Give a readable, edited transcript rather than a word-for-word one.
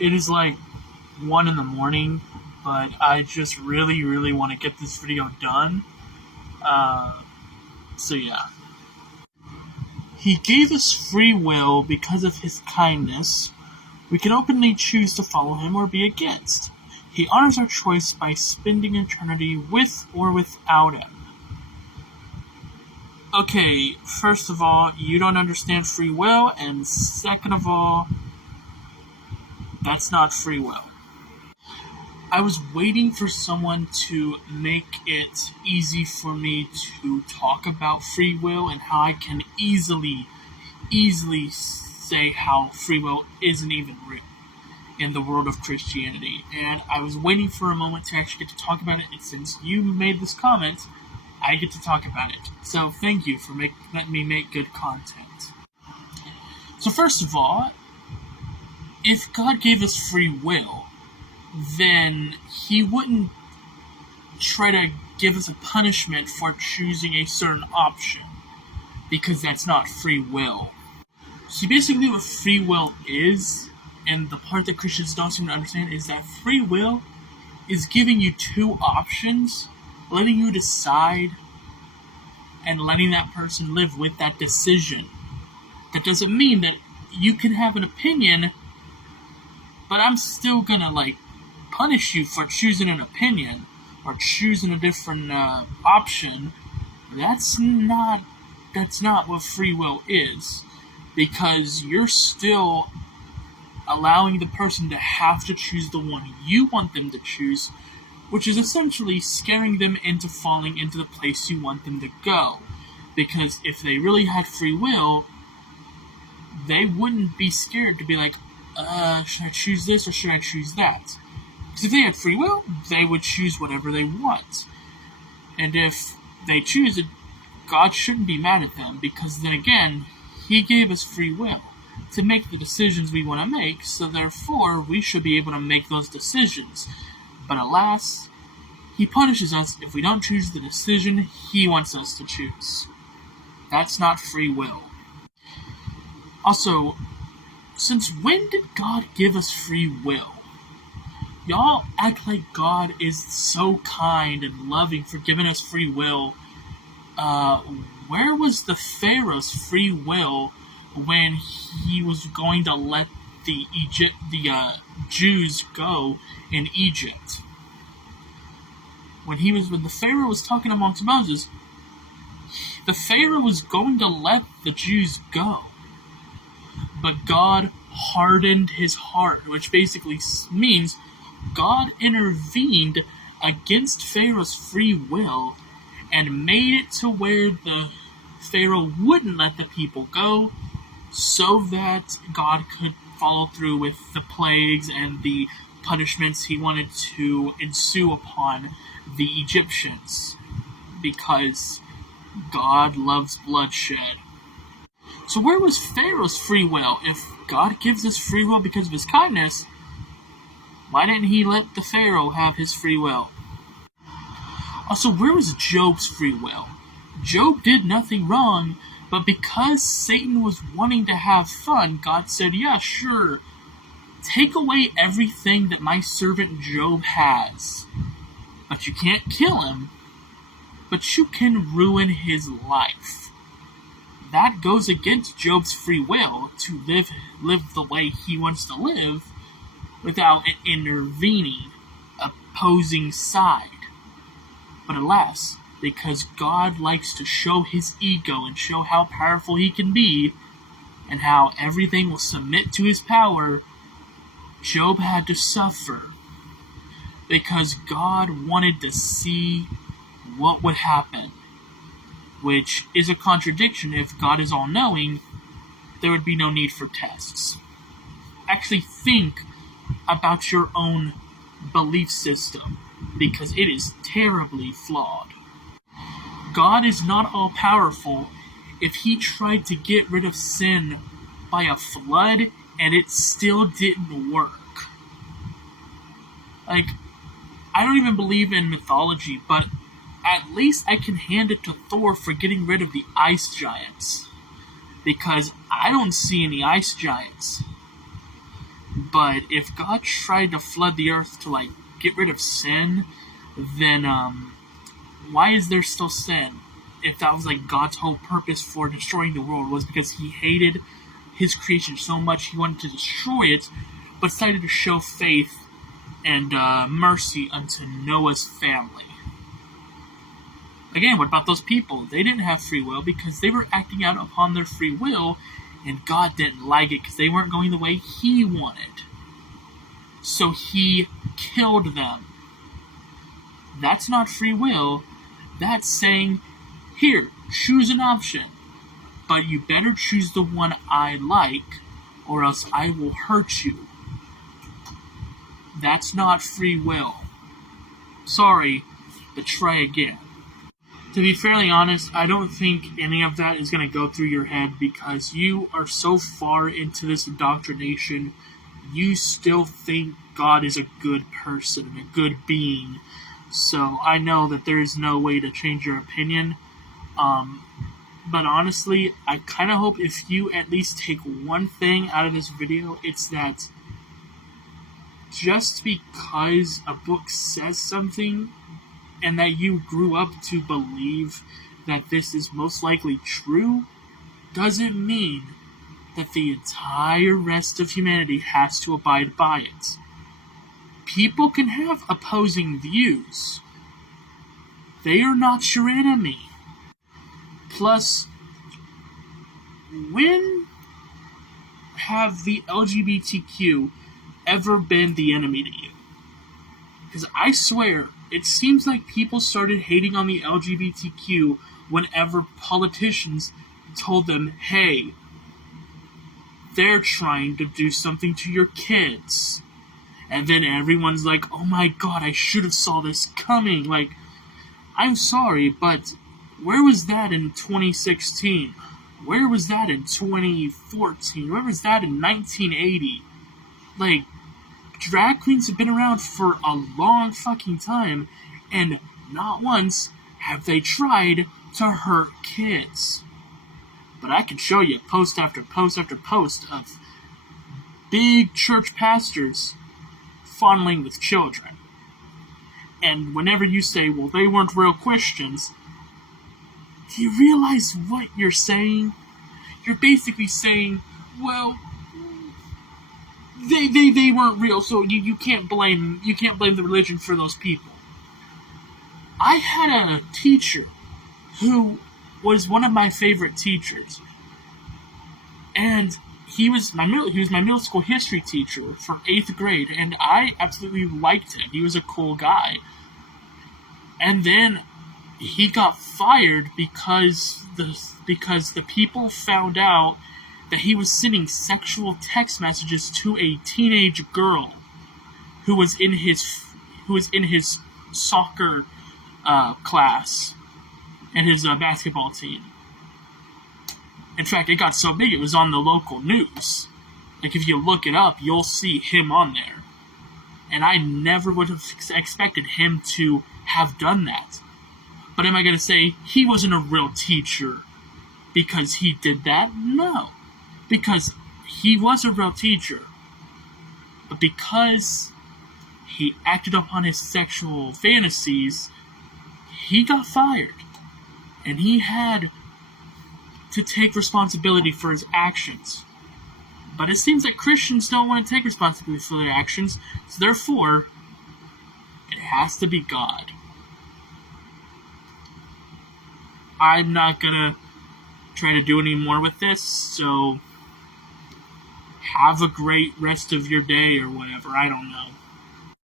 It is like 1 in the morning, but I just really, really want to get this video done. So yeah. He gave us free will because of his kindness. We can openly choose to follow him or be against. He honors our choice by spending eternity with or without him. Okay, first of all, you don't understand free will, and second of all, that's not free will. I was waiting for someone to make it easy for me to talk about free will and how I can easily say how free will isn't even real in the world of Christianity. And I was waiting for a moment to actually get to talk about it, and since you made this comment, I get to talk about it. So thank you for letting me make good content. So first of all, if God gave us free will, then he wouldn't try to give us a punishment for choosing a certain option, because that's not free will. See, basically what free will is, and the part that Christians don't seem to understand, is that free will is giving you two options, letting you decide, and letting that person live with that decision. That doesn't mean that you can have an opinion, but I'm still gonna, punish you for choosing an opinion or choosing a different option. That's not what free will is, because you're still allowing the person to have to choose the one you want them to choose, which is essentially scaring them into falling into the place you want them to go. Because if they really had free will, they wouldn't be scared to be like, should I choose this or should I choose that? Because if they had free will, they would choose whatever they want. And if they choose it, God shouldn't be mad at them, because then again, he gave us free will to make the decisions we want to make, so therefore we should be able to make those decisions. But alas, he punishes us if we don't choose the decision he wants us to choose. That's not free will. Also, since when did God give us free will? Y'all act like God is so kind and loving for giving us free will. Where was the Pharaoh's free will when he was going to let the Jews go in Egypt? When the Pharaoh was talking amongst Moses, the Pharaoh was going to let the Jews go. But God hardened his heart, which basically means God intervened against Pharaoh's free will and made it to where the Pharaoh wouldn't let the people go, so that God could follow through with the plagues and the punishments he wanted to ensue upon the Egyptians, because God loves bloodshed. So where was Pharaoh's free will? If God gives us free will because of his kindness, why didn't he let the Pharaoh have his free will? Also, where was Job's free will? Job did nothing wrong, but because Satan was wanting to have fun, God said, yeah, sure, take away everything that my servant Job has. But you can't kill him, but you can ruin his life. That goes against Job's free will to live the way he wants to live without an intervening, opposing side. But alas, because God likes to show his ego and show how powerful he can be, and how everything will submit to his power, Job had to suffer. Because God wanted to see what would happen. Which is a contradiction. If God is all-knowing, there would be no need for tests. Actually think about your own belief system, because it is terribly flawed. God is not all-powerful. If he tried to get rid of sin by a flood and it still didn't work. I don't even believe in mythology, but at least I can hand it to Thor for getting rid of the ice giants. Because I don't see any ice giants. But if God tried to flood the earth to, like, get rid of sin, then, why is there still sin? If that was, like, God's whole purpose for destroying the world was because he hated his creation so much he wanted to destroy it, but decided to show faith and mercy unto Noah's family. Again, what about those people? They didn't have free will because they were acting out upon their free will, and God didn't like it because they weren't going the way he wanted. So he killed them. That's not free will. That's saying, here, choose an option. But you better choose the one I like, or else I will hurt you. That's not free will. Sorry, but try again. To be fairly honest, I don't think any of that is going to go through your head because you are so far into this indoctrination, you still think God is a good person and a good being. So I know that there is no way to change your opinion. But honestly, I kind of hope if you at least take one thing out of this video, it's that just because a book says something and that you grew up to believe that this is most likely true, doesn't mean that the entire rest of humanity has to abide by it. People can have opposing views. They are not your enemy. Plus, when have the LGBTQ ever been the enemy to you? Because I swear, it seems like people started hating on the LGBTQ whenever politicians told them, hey, they're trying to do something to your kids. And then everyone's like, oh my god, I should have saw this coming. Like, I'm sorry, but where was that in 2016? Where was that in 2014? Where was that in 1980? Like, drag queens have been around for a long fucking time, and not once have they tried to hurt kids. But I can show you post after post after post of big church pastors fondling with children. And whenever you say, well, they weren't real Christians, do you realize what you're saying? You're basically saying, well, they weren't real, so you can't blame the religion for those people. I had a teacher who was one of my favorite teachers, and he was my middle school history teacher for 8th grade, and I absolutely liked him. He was a cool guy. And then he got fired because the people found out that he was sending sexual text messages to a teenage girl who was in his soccer class and his basketball team. In fact, it got so big it was on the local news. Like, if you look it up, you'll see him on there. And I never would have expected him to have done that. But am I going to say he wasn't a real teacher because he did that? No. Because he was a real teacher. But because he acted upon his sexual fantasies, he got fired. And he had to take responsibility for his actions. But it seems like Christians don't want to take responsibility for their actions, so therefore, it has to be God. I'm not gonna try to do any more with this, so have a great rest of your day or whatever, I don't know.